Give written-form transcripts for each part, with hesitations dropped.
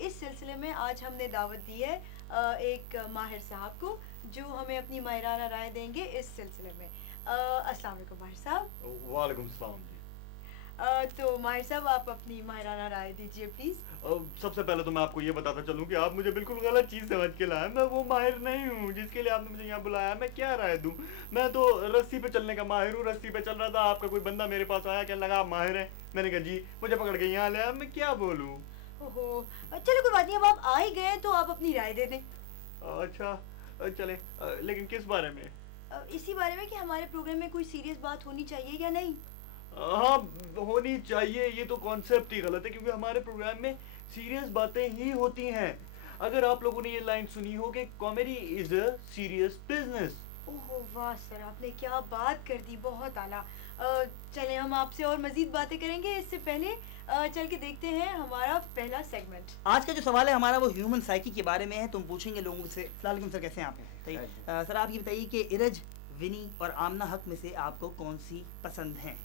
इस सिलसिले में आज हमने दावत दी है एक माहिर साहब को, जो हमें अपनी माहिराना राय देंगे इस सिलसिले में। अस्सलाम वालेकुम माहिर साहब। वालेकुम सलाम जी। तो माहिर साहब, आप अपनी माहिराना राय दीजिए प्लीज़। सबसे पहले तो मैं आपको ये बताता चलूं कि आप मुझे बिल्कुल गलत चीज़ समझ के लाए। मैं वो माहिर नहीं हूँ जिसके लिए आपने मुझे यहाँ बुलाया। मैं क्या राय दूँ? मैं तो रस्सी पे चलने का माहिर हूँ। रस्सी पे चल रहा था, आपका कोई बंदा मेरे पास आया, कहने लगा आप माहिर हैं। मैंने कहा जी, मुझे पकड़ के यहाँ ले आया। मैं क्या बोलूँ? ओहो, चलो कोई बात नहीं, अब आप आ ही गए तो आप अपनी राय दे दें। अच्छा, चले, लेकिन किस बारे में? इसी बारे में कि हमारे प्रोग्राम में कोई सीरियस बात होनी चाहिए या नहीं। हाँ, होनी चाहिए। ये तो कॉन्सेप्ट ही गलत है, क्योंकि हमारे प्रोग्राम में सीरियस बातें ही होती हैं। अगर आप लोगों ने ये लाइन सुनी हो कि comedy is a serious business. ओहो वाह सर, आपने क्या बात कर दी, बहुत आला। चलें, हम आपसे और मज़ीद बातें करेंगे। इससे पहले चल के देखते हैं हमारा पहला सेगमेंट। आज का जो सवाल है हमारा वो ह्यूमन साइकी के बारे में है। तुम पूछेंगे लोगों से। अस्सलाम वालेकुम सर, कैसे हैं आप? सही। सर आप ये बताइए कि इरज, विनी और आमना हक में से आपको कौन सी पसंद हैं?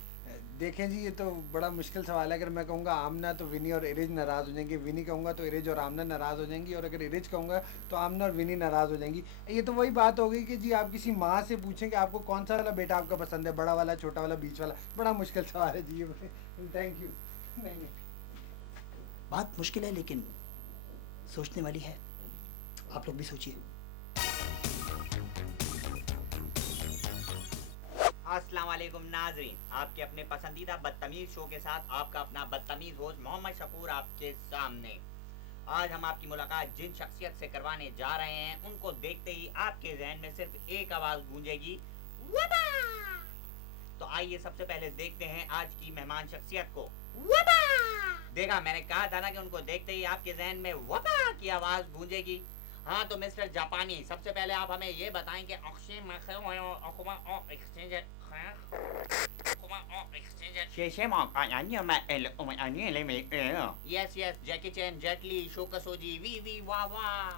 देखें जी, ये तो बड़ा मुश्किल सवाल है। अगर मैं कहूँगा आमना तो विनी और इरेज नाराज़ हो जाएंगे, विनी कहूँगा तो इरेज और आमना नाराज़ हो जाएंगी, और अगर इरेज कहूँगा तो आमना और विनी नाराज़ हो जाएंगी। ये तो वही बात हो गई कि जी आप किसी माँ से पूछें कि आपको कौन सा वाला बेटा आपका पसंद है, बड़ा वाला, छोटा वाला, बीच वाला। बड़ा मुश्किल सवाल है जी ये। Thank you. नहीं, बात मुश्किल है लेकिन सोचने वाली है। आप लोग भी सोचिए। अस्सलाम वालेकुम नाजरीन, आपके अपने पसंदीदा बदतमीज शो के साथ आपका अपना बदतमीज होस्ट मोहम्मद शफूर आपके सामने। आज हम आपकी मुलाकात जिन शख्सियत से करवाने जा रहे हैं, उनको देखते ही आपके जहन में सिर्फ एक आवाज गूंजेगी, वबा। तो आइए सबसे पहले देखते हैं आज की मेहमान शख्सियत को। वबा। देखा, मैंने कहा था ना कि उनको देखते ही आपके जहन में वबा की आवाज गूंजेगी। हाँ, तो मिस्टर जापानी, सबसे पहले आप हमें ये बताएं कि yes yes, Jackie Chan, Jet Li, Sho Kosugi, वी वी वाह वाह।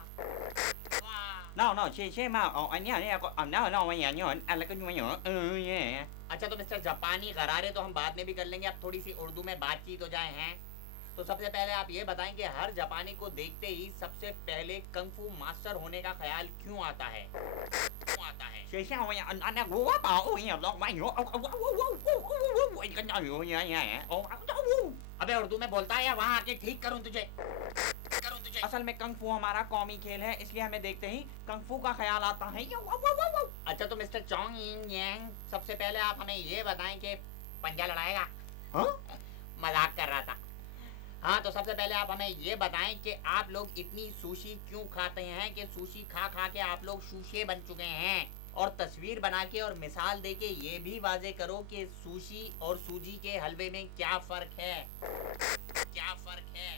अच्छा, तो मिस्टर जापानी, गरारे तो हम बाद में भी कर लेंगे, अब थोड़ी सी उर्दू में बातचीत हो जाए हैं। तो सबसे पहले आप ये बताएं कि हर जापानी को देखते ही सबसे पहले कंग फू मास्टर होने का ख्याल क्यों आता है? क्यों आता है? अबे उर्दू में बोलता है या वहाँ आके ठीक करूँ तुझे? असल में कंग फू हमारा कौमी खेल है, इसलिए हमें देखते ही कंग फू का ख्याल आता है। अच्छा, तो मिस्टर चोंग यिंग यांग, सबसे पहले आप हमें ये बताएं कि पंजा लड़ाएगा? मजाक कर रहा था। हाँ, तो सबसे पहले आप हमें ये बताएं कि आप लोग इतनी सुशी क्यों खाते हैं कि सुशी खा खा के आप लोग शूशे बन चुके हैं। और तस्वीर बना के और मिसाल दे के ये भी वाजे करो कि सुशी और सूजी के हलवे में क्या फर्क है? क्या फर्क है?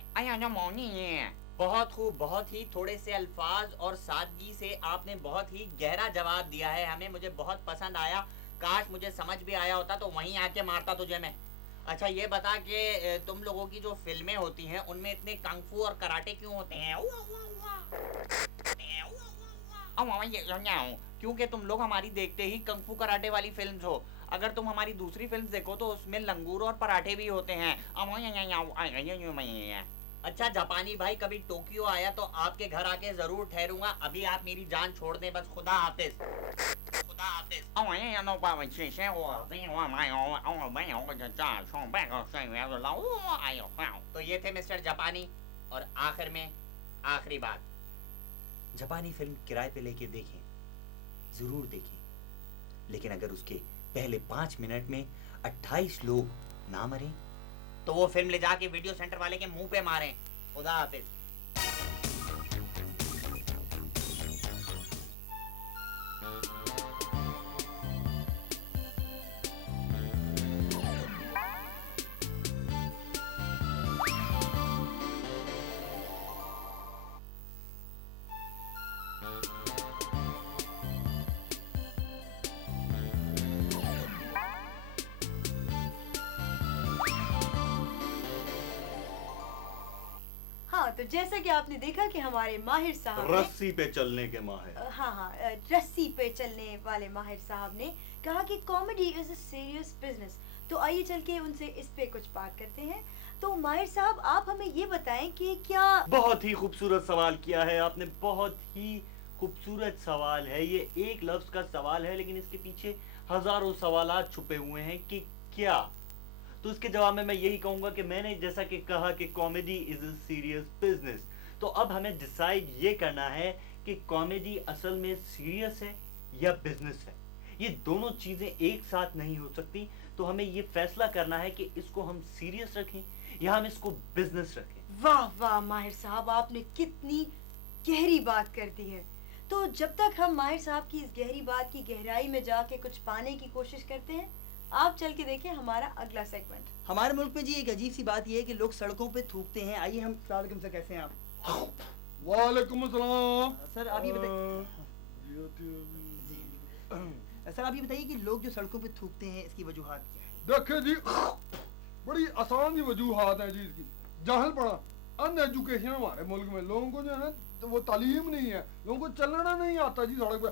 बहुत खूब, बहुत ही थोड़े से अल्फाज और सादगी से आपने बहुत ही गहरा जवाब दिया है हमें, मुझे बहुत पसंद आया। काश मुझे समझ भी आया होता तो वहीं आके मारता तुझे मैं। अच्छा, ये बता कि तुम लोगों की जो फिल्में होती हैं उनमें इतने कंग फू और कराटे क्यों होते हैं? क्योंकि तुम लोग हमारी देखते ही कंग फू कराटे वाली फिल्म्स हो। अगर तुम हमारी दूसरी फिल्म्स देखो तो उसमें लंगूर और पराठे भी होते हैं। अच्छा जापानी भाई, कभी टोक्यो आया तो आपके घर आके जरूर ठहरूंगा। अभी आप मेरी जान छोड़ दें बस। खुदा हाफिज। खुदा हाफिज। तो ये थे मिस्टर जापानी, और आखिर में आखिरी बात, जापानी फिल्म किराए पे लेके देखें, जरूर देखें, लेकिन अगर उसके पहले 5 मिनट में 28 लोग ना मरें तो वो फिल्म ले जाके वीडियो सेंटर वाले के मुंह पे मारें। खुदा हाफिज। हाँ, तो जैसा कि आपने देखा कि हमारे माहिर साहब ने रस्सी पे चलने के माहिर। हाँ, रस्सी पे चलने वाले माहिर साहब ने कहा कि comedy is a serious business. तो आइए चल के उनसे इस पे कुछ बात करते हैं। तो माहिर साहब आप हमें ये बताएं कि क्या बहुत ही खूबसूरत सवाल किया है आपने, बहुत ही खूबसूरत सवाल है ये। एक लफ्ज का सवाल है लेकिन इसके पीछे हजारों सवालात छुपे हुए हैं कि क्या। तो इसके जवाब में मैं यही कहूंगा कि मैंने जैसा कि कहा कि comedy is a serious business, तो अब हमें डिसाइड ये करना है कि कॉमेडी असल में सीरियस है या बिजनेस है। ये दोनों चीजें एक साथ नहीं हो सकती, तो हमें ये फैसला करना है कि इसको हम सीरियस रखें या हम इसको बिजनेस रखें। वाह वाह माहिर साहब, आपने कितनी गहरी बात कर दी है। तो जब तक हम माहिर साहब की इस गहरी बात की गहराई में जाके कुछ पाने की कोशिश करते हैं, आप चल के देखें हमारा अगला सेगमेंट। हमारे मुल्क में जी एक अजीब सी बात यह है कि लोग सड़कों पे थूकते हैं। आइए हम सवाल सर कैसे हैं आप? वालेकुम अस्सलाम। सर आप ये बताइए, सर आप ये बताइए कि लोग जो सड़कों पे थूकते हैं इसकी वजूहात क्या है? देखे जी, बड़ी आसान ही वजूहात है जी इसकी। जाहिल पड़ा, अनएजुकेशन हमारे मुल्क में। लोगों को जो है ना तो वो तालीम नहीं है, लोगों को चलना नहीं आता जी सड़क पे।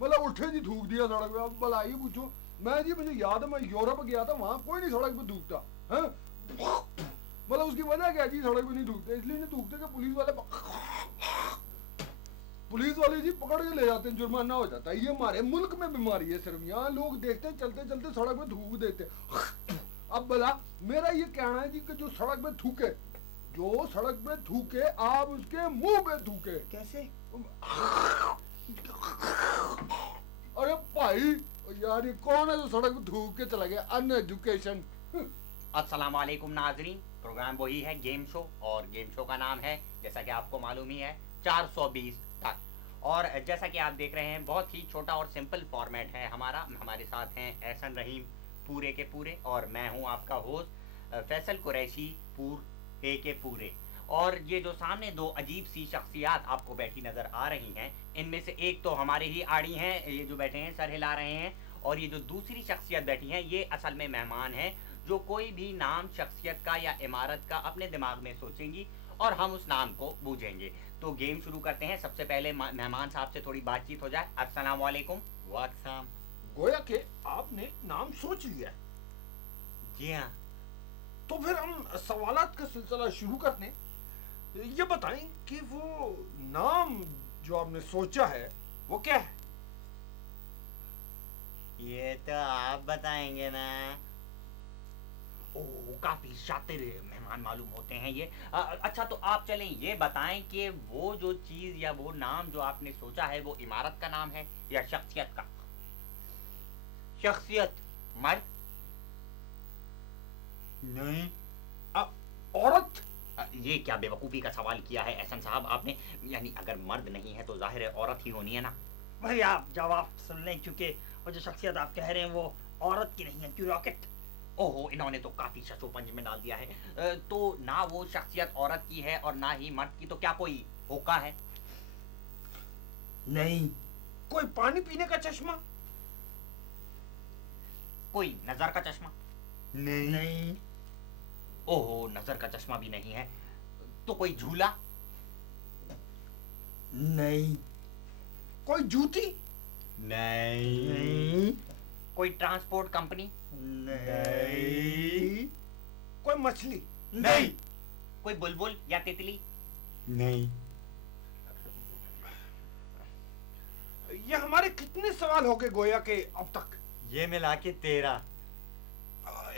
मतलब उठे जी थूक दिया सड़क पे। अब भला ये पूछो, मैं जी मुझे याद है मैं यूरोप गया था, वहाँ कोई नहीं सड़क पे थूकता है। मतलब उसकी वजह क्या है जी सड़क पे नहीं थूकते? इसलिए नहीं थूकते कि पुलिस वाले जी पकड़ के ले जाते हैं, जुर्माना हो जाता है। ये हमारे मुल्क में बीमारी है सिर्फ। यहाँ लोग देखते हैं चलते चलते सड़क पे थूक देते हैं। अब भला मेरा ये कहना है जी कि जो सड़क पे थूके, जो सड़क पे थूके आप उसके मुंह पे थूके। कैसे? अरे भाई यार ये कौन है जो सड़क पे थूक के चला गया? अनएजुकेशन। अस्सलाम वालेकुम नाजरीन, प्रोग्राम वही है गेम शो, और गेम शो का नाम है जैसा कि आपको मालूम ही है 420 तक। और जैसा कि आप देख रहे हैं बहुत ही छोटा और सिंपल फॉर्मेट है हमारा। हमारे साथ हैं एहसन रहीम पूरे के पूरे, और मैं हूं आपका होस्ट फैसल कुरैशी पूरे के पूरे। और ये जो सामने दो अजीब सी शख्सियात आपको बैठी नजर आ रही हैं, इनमें से एक तो हमारे ही आड़ी हैं, ये जो बैठे हैं सर हिला रहे हैं, और ये जो दूसरी शख्सियत बैठी हैं ये असल में मेहमान हैं जो कोई भी नाम शख्सियत का या इमारत का अपने दिमाग में सोचेंगी और हम उस नाम को बूझेंगे। तो गेम शुरू करते हैं। सबसे पहले मेहमान साहब से थोड़ी बातचीत हो जाए। अस्सलाम वालेकुम। वालेकुम। गोया के आपने नाम सोच लिया है, जी हाँ। तो फिर हम सवालात का सिलसिला शुरू करते हैं। ये बताएं कि वो नाम जो आपने सोचा है वो क्या है? ये तो आप बताएंगे ना। ओह, काफी शातिर मेहमान मालूम होते हैं ये। अच्छा तो आप चलें ये बताएं कि वो जो चीज या वो नाम जो आपने सोचा है वो इमारत का नाम है या शख्सियत का? शख्सियत। मर्द? नहीं। औरत? ये क्या बेवकूफ़ी का सवाल किया है एहसन साहब आपने। यानी अगर मर्द नहीं है तो जाहिर है औरत ही होनी है ना। भाई आप जवाब सुन लें, क्योंकि वो जो शख्सियत आप कह रहे हैं वो औरत की नहीं है, क्यों रॉकेट। ओहो, इन्होंने तो काफी शशोपंज में डाल दिया है। तो ना वो शख्सियत औरत की है और ना ही मर्द की, तो क्या कोई होका है? नहीं। कोई पानी पीने का चश्मा? कोई नजर का चश्मा? नहीं। ओहो, नजर का चश्मा भी नहीं है। तो कोई झूला? नहीं। कोई जूती? नहीं। कोई ट्रांसपोर्ट कंपनी? नहीं। कोई मछली? नहीं। कोई बुलबुल या तितली? नहीं। ये हमारे कितने सवाल हो गए गोया के अब तक? ये मिला के 13।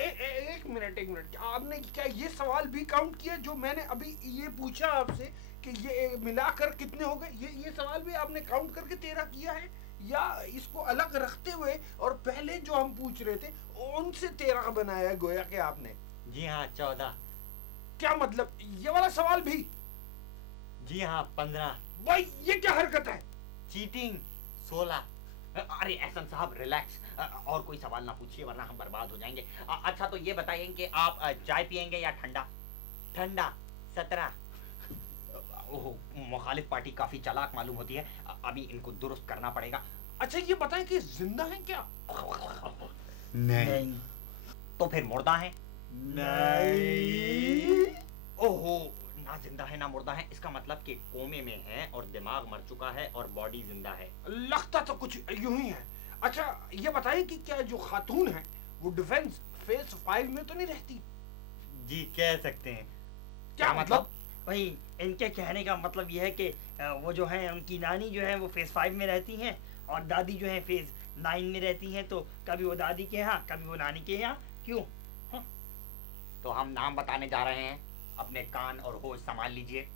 एक मिनट क्या आपने क्या ये सवाल भी काउंट किए जो मैंने अभी ये पूछा आपसे कि ये मिलाकर कितने हो गए? ये सवाल भी आपने काउंट करके 13 किया है, या इसको अलग रखते हुए और पहले जो हम पूछ रहे थे उनसे 13 बनाया है गोया के आपने? जी हाँ 14। क्या मतलब ये वाला सवाल भी? जी हाँ 15। भाई ये क्या हरकत है? चीटिंग 16। अरे एहसन साहब रिलैक्स, और कोई सवाल ना पूछिए वरना हम बर्बाद हो जाएंगे। अच्छा तो ये बताइए कि आप चाय पियेंगे या ठंडा? ठंडा 17। ओहो, मुखालिफ पार्टी काफी चालाक मालूम होती है, अभी इनको दुरुस्त करना पड़ेगा। अच्छा ये बताएं कि जिंदा है क्या? नहीं। तो फिर मुर्दा है? नहीं। ओहो, ना जिंदा है ना मुर्दा है, इसका मतलब कि कोमे में है और दिमाग मर चुका है और बॉडी जिंदा है। लगता तो कुछ यूं ही है। अच्छा ये बताएं कि क्या जो खातून है वो डिफेंस फेज 5 में तो नहीं रहती? जी कह सकते हैं। क्या मतलब? वही इनके कहने का मतलब यह है कि वो जो है उनकी नानी जो है वो फेज 5 में रहती हैं और दादी जो है फेज 9 में रहती हैं, तो कभी वो दादी के यहाँ कभी वो नानी के यहाँ। क्यों? तो हम नाम बताने जा रहे हैं, अपने कान और होश संभाल लीजिए।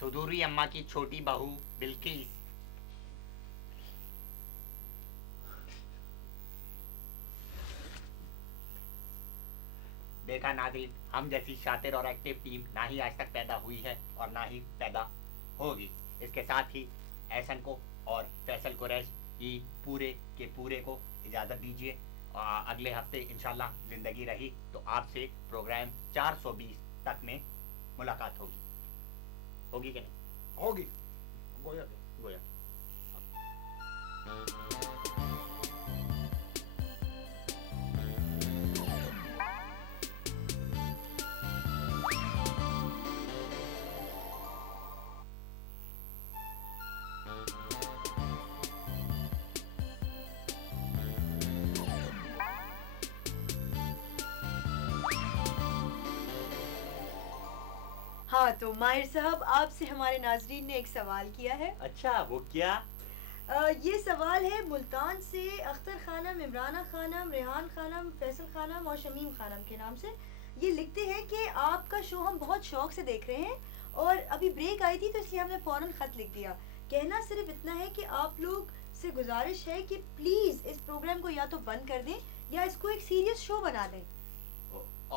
सुदूरी अम्मा की छोटी बहू बिल्किस, देखा नादिर, हम जैसी शातिर और एक्टिव टीम ना ही आज तक पैदा हुई है और ना ही पैदा होगी। इसके साथ ही एहसन को और फैसल कुरैश की पूरे के पूरे को इजाज़त दीजिए। अगले हफ्ते इंशाल्लाह ज़िंदगी रही तो आपसे प्रोग्राम 420 तक में मुलाकात होगी कि नहीं? होगी। गोया गोया। हाँ तो माहिर साहब, आपसे हमारे नाजरीन ने एक सवाल किया है। अच्छा वो क्या? ये सवाल है मुल्तान से अख्तर खानम, इमराना खानम, रेहान खानम, फैसल खानम और शमीम खानम के नाम से। ये लिखते हैं कि आपका शो हम बहुत शौक से देख रहे हैं और अभी ब्रेक आई थी तो इसलिए हमने फ़ौरन ख़त लिख दिया। कहना सिर्फ इतना है कि आप लोग से गुजारिश है कि प्लीज़ इस प्रोग्राम को या तो बंद कर दें या इसको एक सीरियस शो बना दें।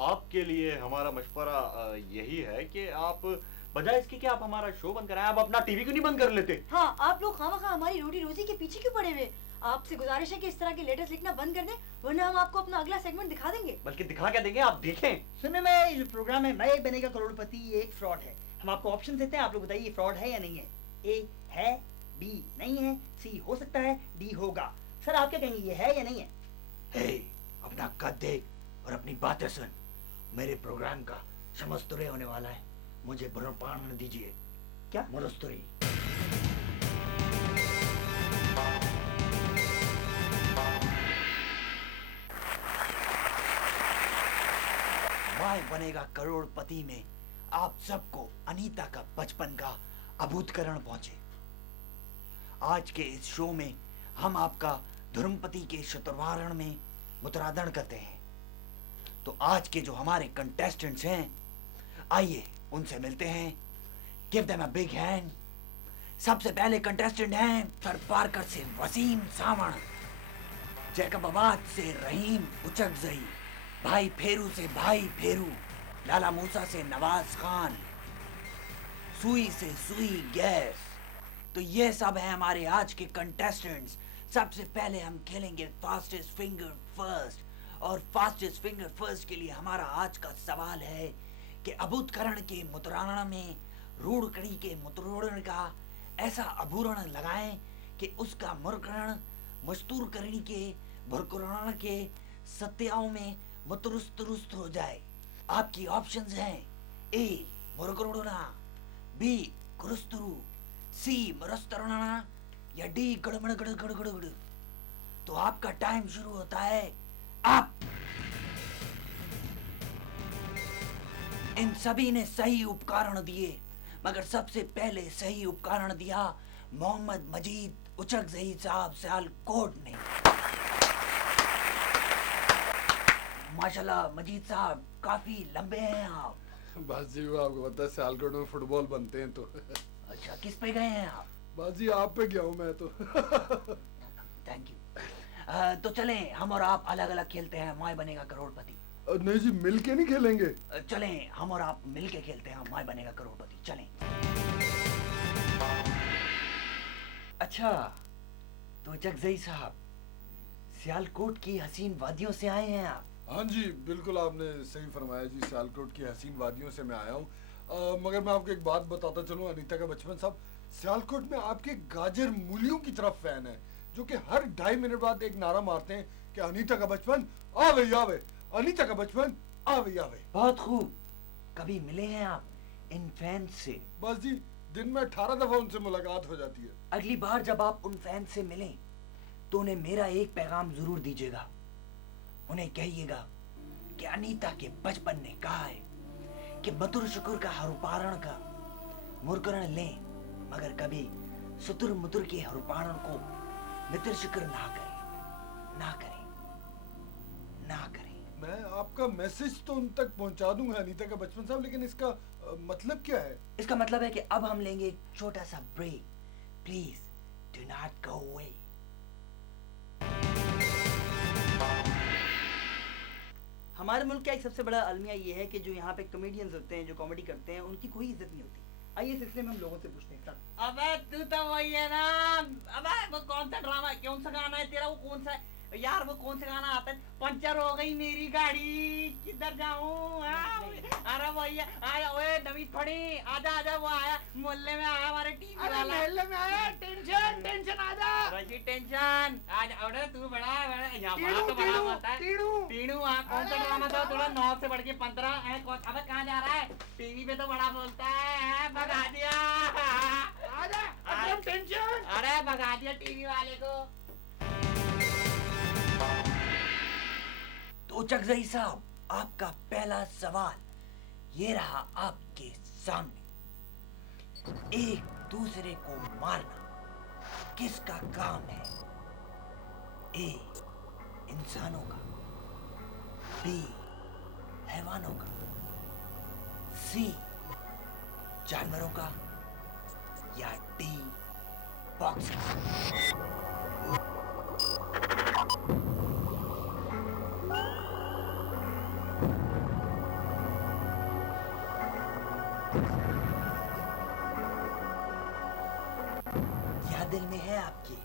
आपके लिए हमारा मशवरा यही है कि आप बजाय इसके कि आप हमारा शो बंद कराएं, आप अपना टीवी क्यों नहीं बंद कर लेते? हाँ, आप लोग खामखा हमारी रोटी रोजी के पीछे क्यों पड़े हुए? आपसे गुजारिश है कि इस तरह के लेटर्स लिखना बंद कर दें, वरना हम आपको अपना अगला सेगमेंट दिखा देंगे। बल्कि दिखा क्या देंगे, आप देखें। सुनने में ये जो प्रोग्राम है मैं बनेगा करोड़पति, ये एक फ्रॉड है। हम आपको ऑप्शन देते हैं, आप लोग बताइए ये फ्रॉड है या नहीं है। ए है, बी नहीं है, सी हो सकता है, डी होगा। सर आप क्या कहेंगे, ये है या नहीं है? हे, अपना कद देख और अपनी बातें सुन। मेरे प्रोग्राम का समस्तुरे होने वाला है, मुझे भ्रमण दीजिए। क्या? मरुस्तुरी। मैं बनेगा करोड़पति में आप सबको अनीता का बचपन का अभूतकरण पहुंचे। आज के इस शो में हम आपका धर्मपति के शतवारण में मुतरादन करते हैं। तो आज के जो हमारे कंटेस्टेंट्स हैं, आइए उनसे मिलते हैं। Give them a big hand. सबसे पहले कंटेस्टेंट हैं सर पारकर से वसीम सावण, जैकबाबाद से रहीम उचकजई, भाई फेरू से भाई फेरू, लाला मूसा से नवाज खान, सुई से सुई गैस। तो ये सब हैं हमारे आज के कंटेस्टेंट्स। सबसे पहले हम खेलेंगे फास्टेस्ट फिंगर फर्स्ट, और फास्टेस्ट फिंगर फर्स्ट के लिए हमारा आज का सवाल है कि अभूतकरण के मुतराण में रूढ़ कड़ी के मुतरोड़न का ऐसा अभूरण लगाएं कि उसका मुरकरण मस्तूर करणी के भुरकुरण के सत्याओं में मुतरुस्त हो जाए। आपकी ऑप्शंस हैं ए मुरकुरना, बी कुरुस्तुरु, सी मरस्तरणा या डी गड़मड़ गड़ गड़ गड़ गड़। तो आपका टाइम शुरू होता है अब। इन सभी ने सही उपकरण दिए, मगर सबसे पहले सही उपकरण दिया मोहम्मद मजीद उचकजई साहब सियालकोट ने। माशाल्लाह मजीद साहब काफी लंबे हैं आप। बस जी वो आपको पता है सियालकोट में फुटबॉल बनते हैं तो अच्छा किस पे गए हैं आप? बस जी आप पे गया हूँ मैं तो थैंक यू। तो चलें हम और आप अलग अलग खेलते हैं, मैं बनेगा करोड़पति। नहीं जी मिल के नहीं खेलेंगे। चलें हम और आप मिल के खेलते हैं, मैं बनेगा करोड़पति। चलें। अच्छा तो जगजई साहब, सियालकोट की हसीन वादियों से आए हैं आप? हाँ जी बिल्कुल आपने सही फरमाया जी, सियालकोट की हसीन वादियों से मैं आया हूँ। मगर मैं आपको एक बात बताता चलूँ अनीता का बचपन साहब, सियालकोट में आपके गाजर मूलियों की तरफ फैन है, जो कि हर 2.5 मिनट बाद एक नारा मारते हैं कि अनीता का बचपन आवे आवे, अनीता का बचपन आवे आवे। बहुत खूब। कभी मिले हैं आप इन फैंस से? बस जी दिन में 18 दफा उनसे मुलाकात हो जाती है। अगली बार जब आप उन फैंस से मिलें तो उन्हें मेरा एक पैगाम जरूर दीजिएगा। उन्हें कहिएगा कि अनीता के बचपन ने कहा है कि मधुर शुक्र का हरुपारण का मुरकरण लें, मगर कभी सुतुर मुतुर के हरुपारण को मित्र शुक्र ना करें, ना करें, ना करें। मैं आपका मैसेज तो उन तक पहुंचा दूंगा अनीता का बचपन साहब, लेकिन इसका मतलब क्या है? इसका मतलब है कि अब हम लेंगे एक छोटा सा break. Please do not go away. हमारे मुल्क का एक सबसे बड़ा अलमिया ये है कि जो यहाँ पे कॉमेडियंस होते हैं, जो कॉमेडी करते हैं, उनकी कोई इज्जत नहीं होती। आइए इस सिलसिले में हम लोगों से पूछते हैं। सर अबे तू तो वही है ना। अबे वो कौन सा ड्रामा है, कौन सा गाना है तेरा, वो कौन सा है यार, वो कौन सा गाना आता है, पंचर हो गई मेरी गाड़ी किधर जाऊं। अरे भैया आया, ओए नवीन फड़ी आजा आजा, वो आया मोहल्ले में, आया हमारे टीवी वाला मोहल्ले में आया। टेंशन टेंशन आजा रजी, टेंशन आज। अरे तू बड़ा बड़ा यहाँ बड़ा तो बड़ा होता है। टीनू कौन सा ड्रामा था, थोड़ा 9 से बढ़ के 15 है। अबे कहाँ जा रहा है, टीवी पे तो बड़ा बोलता है। भगा दिया आजा टेंशन। अरे भगा दिया टीवी वाले को। तो चकजई साहब, आपका पहला सवाल ये रहा आपके सामने। एक दूसरे को मारना किसका काम है? ए इंसानों का, बी हैवानों का, सी जानवरों का, या डी बॉक्सर्स? क्या दिल में है आपके?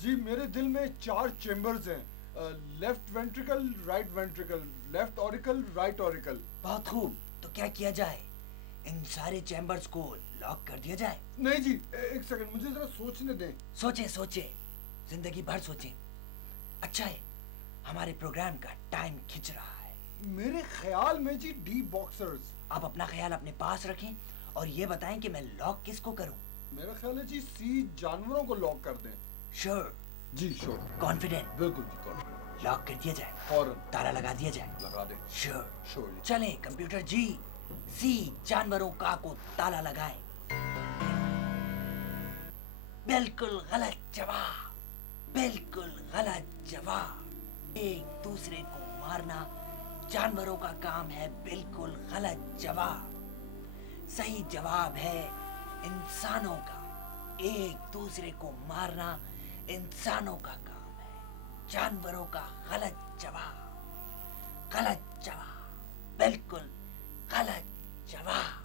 जी मेरे दिल में 4 चेम्बर्स हैं। Left ventricle, right ventricle, left auricle, right auricle. बहुत खूब। तो क्या किया जाए, इन सारे चैम्बर्स को लॉक कर दिया जाए? नहीं जी, एक सेकंड मुझे जरा सोचने दें। सोचे सोचे, जिंदगी भर सोचे। अच्छा है, हमारे प्रोग्राम का टाइम खिंच रहा है। मेरे ख्याल में जी डी बॉक्सर्स। आप अपना ख्याल अपने पास रखें और ये बताएं कि मैं लॉक किसको करूं। मेरा ख्याल है जी सी जानवरों को लॉक कर दें। श्योर? जी श्योर, कॉन्फिडेंट? बिल्कुल जी, कॉन्फिडेंट। लॉक कर दिया जाए, फौरन ताला लगा दिया जाए। लगा दें। श्योर? श्योर जी। चलें कंप्यूटर जी, सी जानवरों का को ताला लगाएं। बिल्कुल गलत जवाब, बिल्कुल गलत जवाब। एक दूसरे को मारना जानवरों का काम है, बिल्कुल गलत जवाब। सही जवाब है इंसानों का। एक दूसरे को मारना इंसानों का काम है, जानवरों का गलत जवाब। गलत जवाब, बिल्कुल गलत जवाब।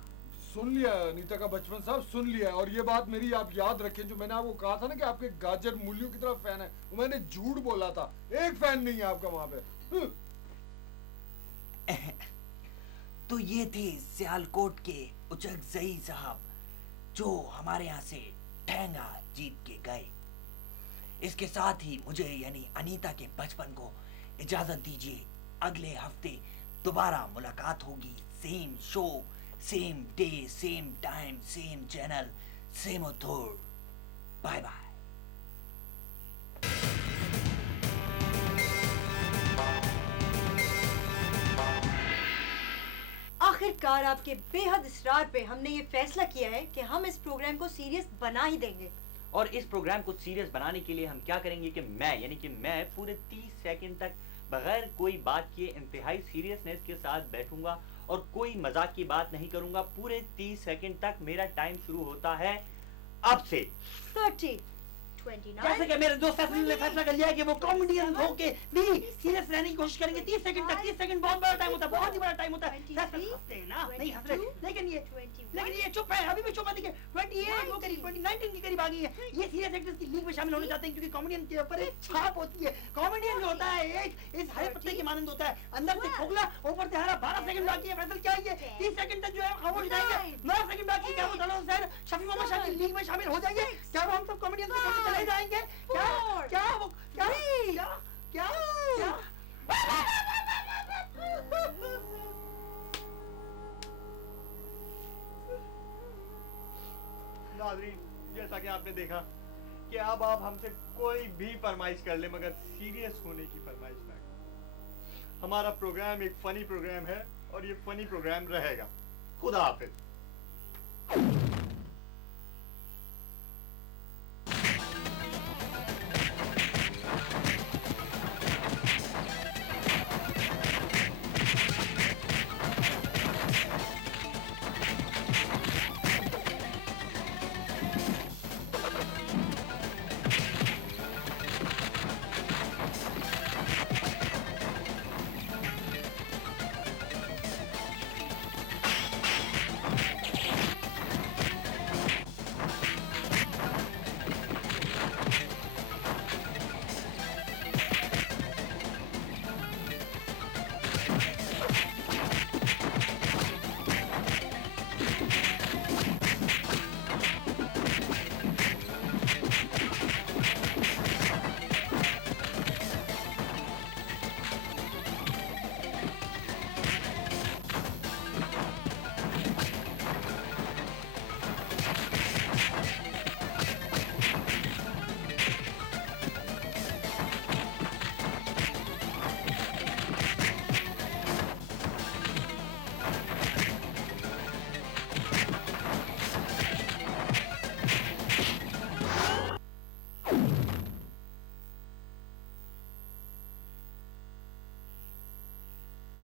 सुन लिया अनीता का बचपन साहब, सुन लिया। और ये बात मेरी आप याद रखें, जो मैंने आपको कहा था ना कि आपके गाजर मूलियों की तरफ फैन है, वो मैंने झूठ बोला था। एक फैन नहीं है आपका वहां पे। तो ये थे सियालकोट के उचकजई साहब, जो हमारे यहाँ से ठहंगा जीत के गए। इसके साथ ही मुझे यानी अनीता के बचपन को इजाजत दीजिए। अगले हफ्ते दोबारा मुलाकात होगी। Same show, same day, same time, same channel, same author. Bye bye. आखिरकार आपके बेहद इसरार पे हमने ये फैसला किया है कि हम इस प्रोग्राम को सीरियस बना ही देंगे। और इस प्रोग्राम को सीरियस बनाने के लिए हम क्या करेंगे कि मैं पूरे 30 सेकंड तक बगैर कोई बात किए इंतहाई सीरियसनेस के साथ बैठूंगा और कोई मजाक की बात नहीं करूंगा। पूरे 30 सेकंड तक मेरा टाइम शुरू होता है अब से। 30, 29, जैसे कि मेरे दोस्त फैसले ने फैसला कर लिया है कि वो कॉमेडियन होके भी सीरियस रहने की कोशिश करेंगे 30 सेकंड तक। 30 सेकंड बहुत बड़ा टाइम होता है, बहुत ही बड़ा टाइम होता है। 23, हंसते हैं ना, नहीं हंस रहे, लेकिन ये 21, चुप है, अभी भी चुप है। देखिए 28 वो करीब 19 के करीब आ गई है। ये सीरियस एक्टर्स की लीग में शामिल होने चाहते हैं, क्योंकि कॉमेडियन के ऊपर एक छाप होती है। कॉमेडियन जो होता है एक इस हरे पत्ते के मानंद होता है, अंदर से खोखला, ऊपर से हरा। 12 सेकंड बाकी है। फैसल क्या है, 30 सेकंड तक जो है खामोश रहेंगे। 9 सेकंड बाकी है। क्या वो दलों से शफी मोहम्मद शाह की लीग में शामिल हो जाएंगे? क्या वो हम सब कॉमेडियन के साथ चले जाएंगे? क्या क्या वो क्या क्या क्या क्या नाज़रीन, जैसा कि आपने देखा कि अब आप हमसे कोई भी फरमाइश कर ले, मगर सीरियस होने की फरमाइश ना करें। हमारा प्रोग्राम एक फनी प्रोग्राम है और ये फनी प्रोग्राम रहेगा। खुदा हाफिज।